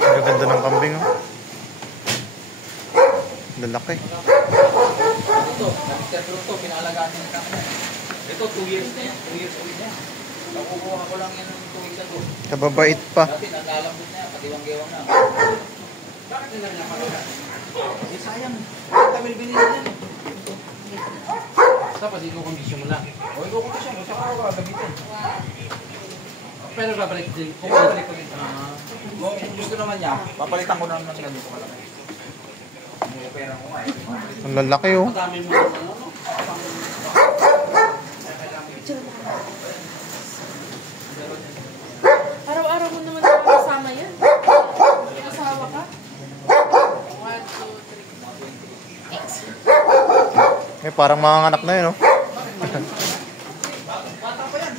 Ang ganda ng kambing, oh. Lalaki. Ito, pinalagaan niya ng kanya. Ito, 2 years na yan. 2 years old na yan. Nakukuha ko lang yan ng 2 weeks ago. Kababait pa. Dati, nag-alambot na yan. Patiwang-gewang na. Bakit nila niya malaga? Eh, sayang. Tamil binili yan. Tapos i-condition mo lang. O, i-condition mo. Saka ako gagamitin. Pero babalik din. Kung babalik ko din. Kung gusto naman niya, papalitan ko naman ng ganito ko lang. May pera ko nga eh. Ang lalaki, oh. Madami mo ng ano, no? Araw-araw mo naman nakakasama yan. May asawa ka? 1, 2, 3. Eh, parang mga anak na yun, oh. Bata pa yan.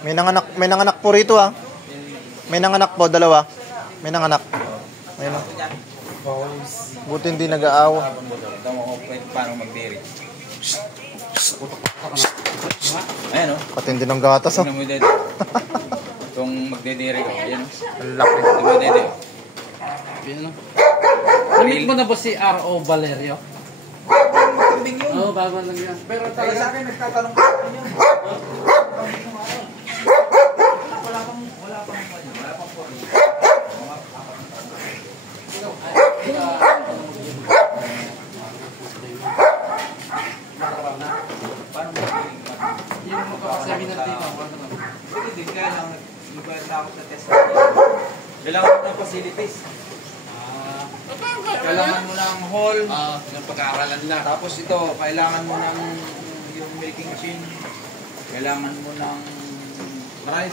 May nanganak po rito, ah. May nanganak po, dalawa. May nanganak. Ayun, oh. Buti hindi nag-aawa. Ito mo paano mag-dairy. Ayan o. Patindi ng gatas, oh. Tignan mo dito. Itong magdedere ko. Ayan o. Ang laki. Tignan mo dito. Ano? Namit mo na ba si R.O. Valerio? Kambing yun. Oo, bago lang yan. Pero Kaya sa talaga, akin nagtatanong ko yun. Wala pang paano mo yung makakaseminar dito. Pwede din kaya lang nagbayad na ako sa test. Kailangan mo ng facilities. Kailangan mo ng hall. Yung pag-aaralan na. Tapos ito, kailangan mo ng yung milking machine. Kailangan mo ng marami